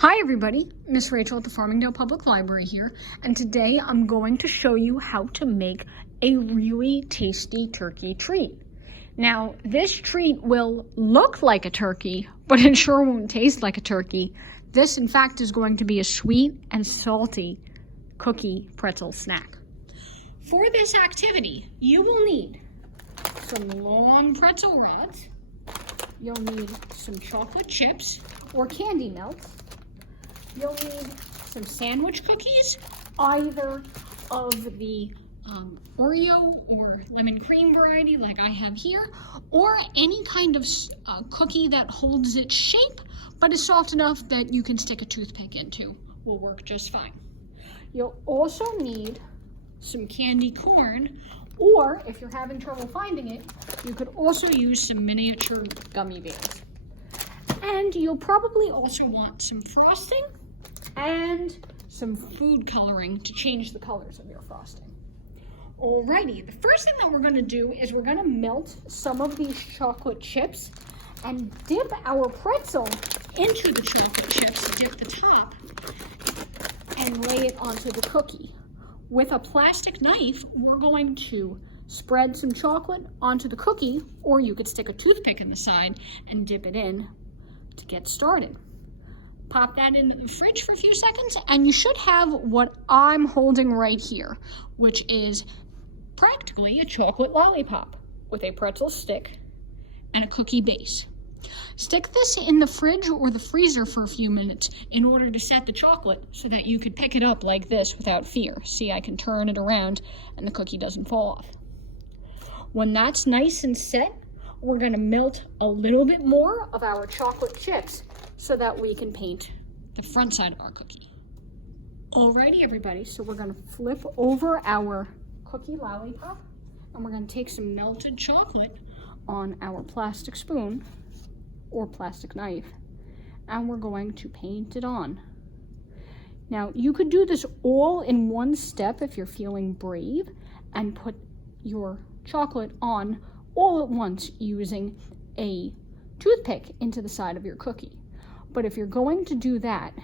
Hi everybody, Miss Rachel at the Farmingdale Public Library here, and today I'm going to show you how to make a really tasty turkey treat. Now, this treat will look like a turkey, but it sure won't taste like a turkey. This, in fact, is going to be a sweet and salty cookie pretzel snack. For this activity, you will need some long pretzel rods. You'll need some chocolate chips or candy melts. You'll need some sandwich cookies, either of the Oreo or lemon cream variety like I have here, or any kind of cookie that holds its shape but is soft enough that you can stick a toothpick into. Will work just fine. You'll also need some candy corn, or if you're having trouble finding it, you could also use some miniature gummy bears. And you'll probably also want some frosting and some food coloring to change the colors of your frosting. Alrighty, the first thing that we're going to do is we're going to melt some of these chocolate chips and dip our pretzel into the chocolate chips, dip the top, and lay it onto the cookie. With a plastic knife, we're going to spread some chocolate onto the cookie, or you could stick a toothpick in the side and dip it in to get started. Pop that into the fridge for a few seconds, and you should have what I'm holding right here, which is practically a chocolate lollipop with a pretzel stick and a cookie base. Stick this in the fridge or the freezer for a few minutes in order to set the chocolate so that you could pick it up like this without fear. See, I can turn it around and the cookie doesn't fall off. When that's nice and set, we're going to melt a little bit more of our chocolate chips so that we can paint the front side of our cookie. Alrighty, everybody, so we're going to flip over our cookie lollipop, and we're going to take some melted chocolate on our plastic spoon or plastic knife, and we're going to paint it on. Now, you could do this all in one step if you're feeling brave, and put your chocolate on all at once using a toothpick into the side of your cookie. But if you're going to do that,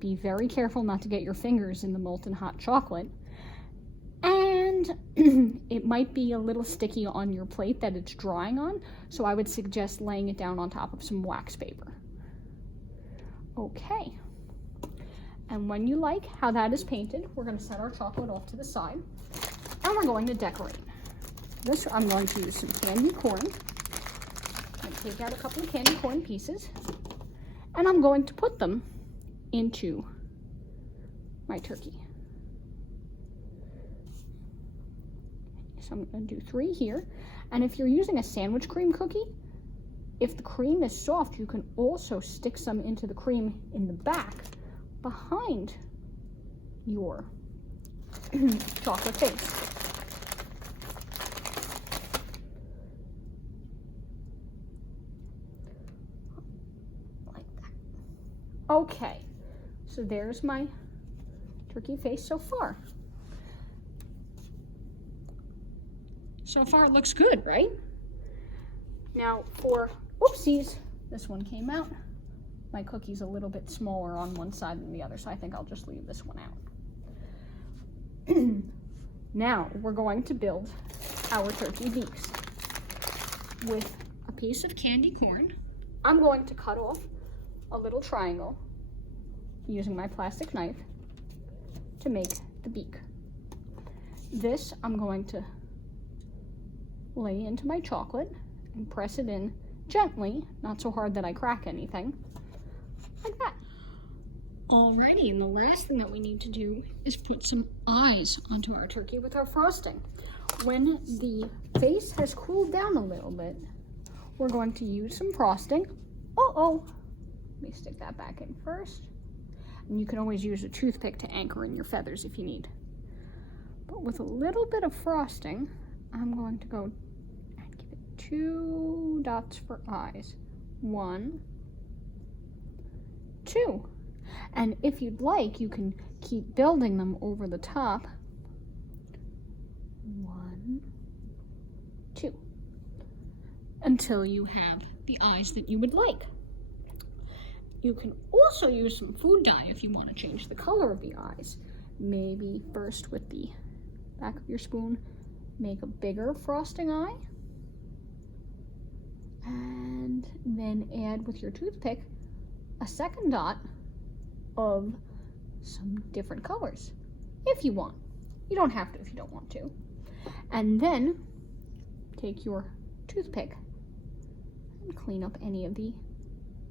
be very careful not to get your fingers in the molten hot chocolate, and it might be a little sticky on your plate that it's drying on, so I would suggest laying it down on top of some wax paper. Okay, and when you like how that is painted, we're going to set our chocolate off to the side, and we're going to decorate. This, I'm going to use some candy corn. I take out a couple of candy corn pieces, and I'm going to put them into my turkey. So I'm going to do 3 here. And if you're using a sandwich cream cookie, if the cream is soft, you can also stick some into the cream in the back behind your chocolate face. Okay, so there's my turkey face so far. So far it looks good, right? Now for, whoopsies, this one came out. My cookie's a little bit smaller on one side than the other, so I think I'll just leave this one out. Now we're going to build our turkey beaks. With a piece of candy corn, I'm going to cut off a little triangle using my plastic knife to make the beak. This I'm going to lay into my chocolate and press it in gently, not so hard that I crack anything, like that. Alrighty, and the last thing that we need to do is put some eyes onto our turkey with our frosting. When the face has cooled down a little bit, we're going to use some frosting. Let me stick that back in first. And you can always use a toothpick to anchor in your feathers if you need. But with a little bit of frosting, I'm going to go and give it 2 dots for eyes. 1, 2. And if you'd like, you can keep building them over the top. 1, 2. Until you have the eyes that you would like. You can also use some food dye if you want to change the color of the eyes. Maybe first with the back of your spoon, make a bigger frosting eye. And then add with your toothpick a second dot of some different colors, if you want. You don't have to if you don't want to. And then take your toothpick and clean up any of the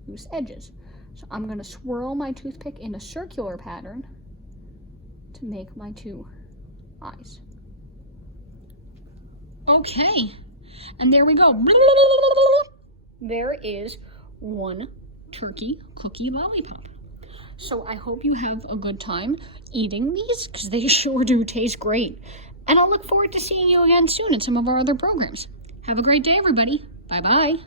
loose edges. So I'm going to swirl my toothpick in a circular pattern to make my two eyes. Okay, and there we go. There is one turkey cookie lollipop. So I hope you have a good time eating these, because they sure do taste great. And I'll look forward to seeing you again soon in some of our other programs. Have a great day, everybody. Bye-bye.